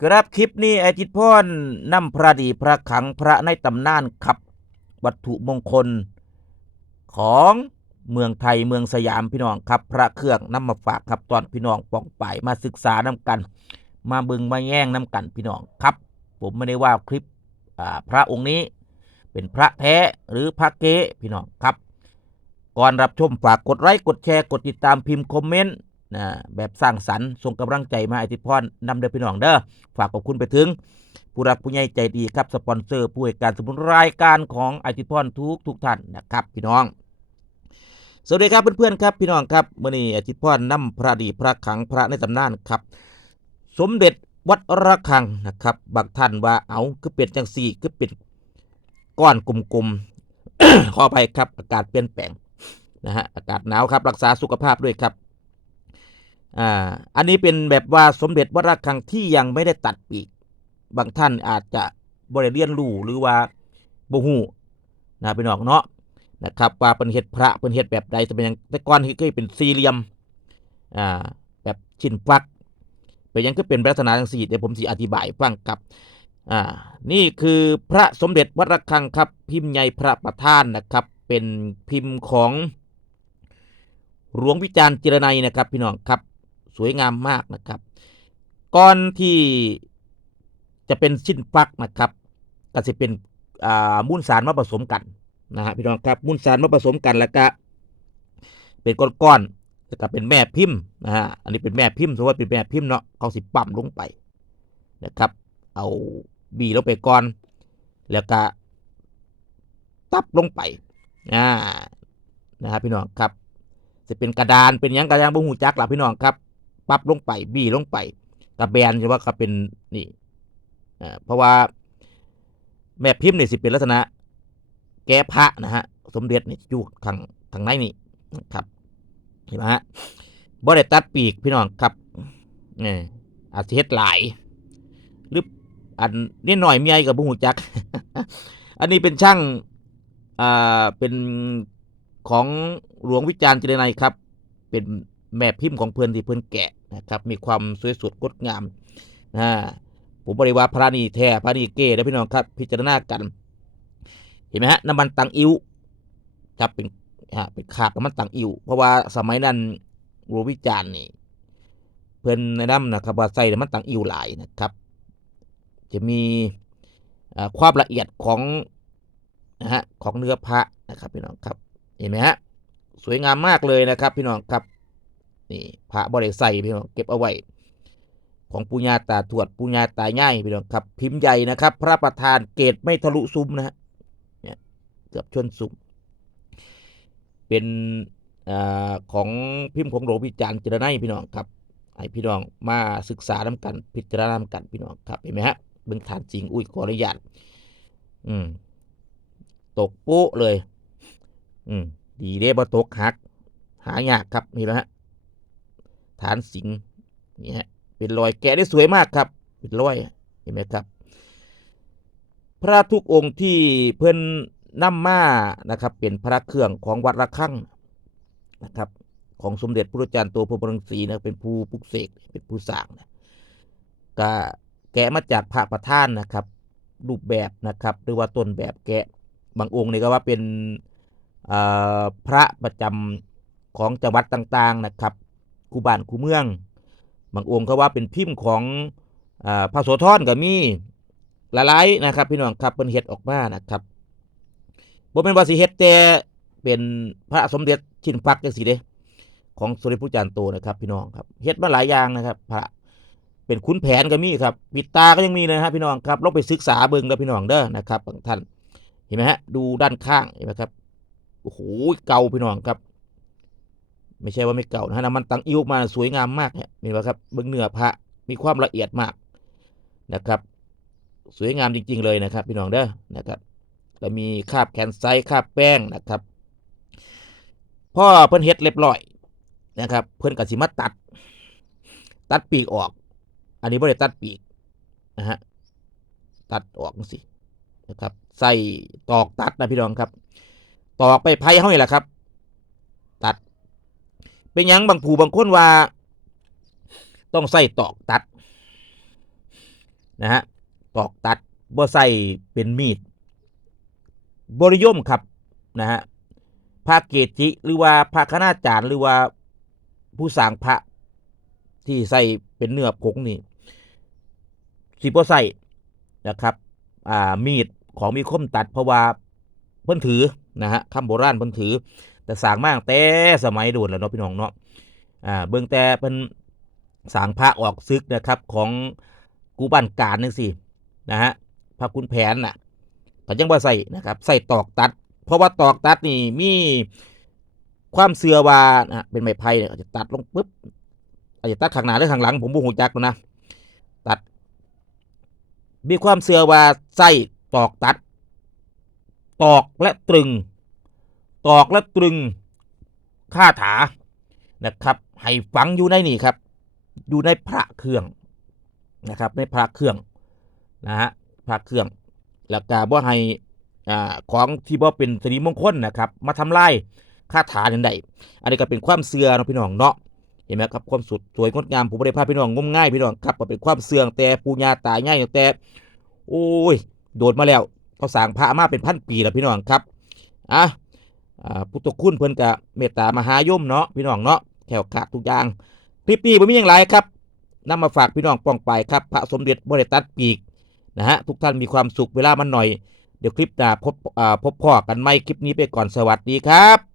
ครับคลิปนี้ไอจิตพรนำพระดีพระขังพระในตำนานขับวัตถุมงคล ของเมืองไทยเมืองสยามพี่น้องครับ พระเครื่องนำมาฝากครับตอนพี่น้องปองไปายมาศึกษานํกัน มาบึงมาแย่งน้ำกันพี่น้องครับ ผมไม่ได้ว่าคลิปพระองค์นี้ เป็นพระแท้หรือพระเก๊พี่น้องครับ ก่อนรับชมฝากกดไลค์กดแชร์กดติดตามพิมพ์คอมเมนต์ นะแบบสร้างสรรค์ส่งกำลังใจมาไอติพรนำเด้อพี่น้องเด้อฝากขอบคุณไปถึง ผู้รักผู้ใหญ่ใจดีครับสปอนเซอร์ผู้ให้การสนับสนุนรายการของไอติพรทุกทุกท่านนะครับพี่น้อง สวัสดีครับเพื่อนๆครับพี่น้องครับมื่อนี้ไอติพรนำพระดีพระขังพระในตำนานครับ สมเด็จวัดระฆังนะครับบางท่านว่าเอาคือเป็นจังสี่คือเป็นก้อนกลมๆขอไปครับอากาศเปลี่ยนแปลงนะฮะอากาศหนาวครับรักษาสุขภาพด้วยครับ อ่าอันนี้เป็นแบบว่าสมเด็จวัดระฆังที่ยังไม่ได้ตัดปีก บางท่านอาจจะบริเรียนรู้หรือว่าบ่ฮู้นะพี่น้องเนาะนะครับว่าเป็นเห็ดพระเป็นเห็ดแบบใดแต่เป็นหยังแต่ก่อนเคยเป็นสี่เหลี่ยมอ่าแบบชิ้นฟักเป็นยังก็เป็นลักษณะจังสี่เดี๋ยวผมสิอธิบายฟังครับอ่านี่คือพระสมเด็จวัดระฆังครับ พิมพ์ใหญ่พระประธานนะครับ เป็นพิมพ์ของหลวงวิจารณ์จิรนัยนะครับ พี่น้องครับ สวยงามมากนะครับก่อนที่จะเป็นชิ้นฟักนะครับ ก็จะเป็นอ่ามูลสารมาผสมกันนะฮะพี่น้องครับมูลสารมาผสมกันแล้วก็เป็นก้อนๆแล้วก็เป็นแม่พิมพ์นะฮะอันนี้เป็นแม่พิมพ์สมมติว่าเป็นแม่พิมพ์เนาะเขาสิปั๊มลงไปนะครับ เอาบีลงไปก่อน แล้วก็ตับลงไปอ่านะครับพี่น้องครับจะเป็นกระดานเป็นยังกระยังบ่หูจักหล่ะพี่น้องครับ ปั๊บลงไปบีลงไปกระแบนใช่ว่าก็เป็นนี่เพราะว่าแม่พิมพ์นี่สิเป็นลักษณะ แก้พระนะฮะสมเด็จนี่อยู่ข้างข้างในนี่ครับเห็นไหมฮะบ่ได้ตัดปีกพี่น้องครับเนี่ยอาจสิเฮ็ดหลาย หรืออันนี่หน่อยเมียกับบุหูจัก อันนี้เป็นช่างอ่าเป็นของหลวงวิจารณ์เจริญนัยครับ เป็น แม่พิมพ์ของเพื่อนที่เพื่อนแกะนะครับมีความสวยสดงดงามอ่าผมบริวารพระนีแท้พระนีเก้นะพี่น้องครับพิจารณากัน เห็นไหมฮะน้ำมันตังอิ้วครับเป็นฮะเป็นขาดน้ำมันตังอิ้วเพราะว่าสมัยนั้นรูวิจารณ์นี่เพิ่อนแนะนำนะครับว่าใส่น้ำมันตังอิ้วหลายนะครับ จะมีความละเอียดของนะฮะของเนื้อพระนะครับพี่น้องครับเห็นไหมฮะสวยงามมากเลยนะครับ พี่น้องครับ นี่พระบริใส่พี่น้องเก็บเอาไว้ ของปุญญาตาทวดปุญญาตาย่ายพี่น้องครับพิมพ์ใหญ่นะครับ พระประธานเกตไม่ทะลุซุ้มนะฮะเนี่ยเกือบชนซุ้มเป็นอาของพิมพ์ของหลวงพิจารณ์จรไนยพี่น้องครับให้พี่น้องมาศึกษาน้ำกันพิจารณาน้ำกันพี่น้องครับเห็นไหมฮะเบื้องฐานจริงอุ้ยขออนุญาตอืมตกโป๊เลย อืมดีเด้บ่ตกหัก หายากครับนี่แหละฮะ ฐานสิงนี่ฮะเป็นรอยแกะได้สวยมากครับ เป็นรอยเห็นไหมครับ พระทุกองค์ที่เพิ่นนำมานะครับ เป็นพระเครื่องของวัดระฆังนะครับ ของสมเด็จพระจารย์โตพรหมรังสีนะเป็นผู้ปุกเสกเป็นผู้สร้างนะก็แกะมาจากพระประธานนะครับ รูปแบบนะครับ หรือว่าต้นแบบแกะบางองค์นี่ก็ว่าเป็นพระประจำของจังหวัดต่างๆนะครับ คูบ้านคูเมือง บางองค์ก็ว่าเป็นพิมพ์ของอพระโสธรก็มีหลายๆนะครับพี่น้องครับเป็นเฮ็ดออกมานะครับบ่เป็นวาสิเฮ็ดแต่เป็นพระสมเด็จชินพักจังซี่เด้ของสมเด็จพระจารย์โตนะครับพี่น้องครับเฮ็ดมาหลายอย่างนะครับ พระเป็นขุนแผนก็มีครับปิดตาก็ยังมีเลยนะครับพี่น้องครับลองไปศึกษาเบิ่งเด้อพี่น้องเด้อนะครับบางท่านเห็นไหมฮะดูด้านข้างเห็นไหมครับโอ้โหเก่าพี่น้องครับ ไม่ใช่ว่าไม่เก่านะฮะน้ำมันตังอิ้วมาสวยงามมากเนี่ยเห็นไหมครับเบื้องเหนือพระมีความละเอียดมากนะครับ สวยงามจริง ๆ เลยนะครับ พี่น้องเด้อนะครับแล้วมีคาบแคนไซต์คาบแป้งนะครับพ่อเพิ่นเฮ็ดเรียบร้อยนะครับ เพิ่นก็สิมาตัด ตัดปีกออก อันนี้บ่ได้ตัดปีกนะฮะตัดออกสินะครับ ใส่ตอกตัดนะพี่น้องครับ ตอกไปไพ่เฮานี่แหละครับ เป็นยังบางผู้บางคนว่า ต้องใส่ตอกตัดนะฮะตอกตัดบ่ใส่เป็นมีดบริยมครับนะฮะพระเกจิหรือว่าพระคณาจารย์หรือว่าผู้สร้างพระที่ใส่เป็นเนื้อผงนี่สิบ่ใส่นะครับอ่ามีดของมีคมตัดเพราะว่าเพิ่นถือนะฮะคำโบราณเพิ่นถือ แต่สางมาตั้งแต่สมัยโดนแล้วเนาะพี่น้องเนาะอ่าเบิ่งแต่เพิ่นสางพระออกซึกนะครับของกูบันการนึงสินะฮะพระคุณแผนน่ะก็ยังบ่ใส่นะครับใส่ตอกตัด เพราะว่าตอกตัดนี่มีความเสือว่านะเป็นไม้ไผ่เนี่ยอาจจะตัดลงปุ๊บอาจจะตัดข้างหน้าหรือข้างหลังผมบ่ฮู้จักหรอกนะตัด มีความเสือว่าใส่ตอกตัด ตอกและตรึง ตอกและตรึงคาถานะครับให้ฝังอยู่ในนี่ครับ อยู่ในพระเครื่องนะครับ ในพระเครื่องนะฮะพระเครื่องแล้วก็บ่ให้อ่าของที่บ่เป็นสิริมงคลนะครับ มาทำลายคาถาใดอันนี้ก็เป็นความเสื่อเนาะพี่น้องเนาะเห็นไหมครับความสุดสวยงดงามผมบ่ได้พาพี่น้องงมง่ายพี่น้องครับเป็นความเสื่องแต่ปู่ย่าตายง่ายแต่ โอ้ย โดดมาแล้วเขาสร้างพระมาเป็นพันปีแล้วพี่น้องครับอะ พุทธคุณเพิ่นกะเมตตามหายมเนาะพี่น้องเนาะแขวขาดทุกอย่างคลิปนี้ผมมีอย่างไรครับนำมาฝากพี่น้องป้องไปครับพระสมเด็จบริตัดปีกนะฮะทุกท่านมีความสุขเวลามันหน่อย เดี๋ยวคลิปหน้าพบพบพ่อกันไหมคลิปนี้ไปก่อนสวัสดีครับ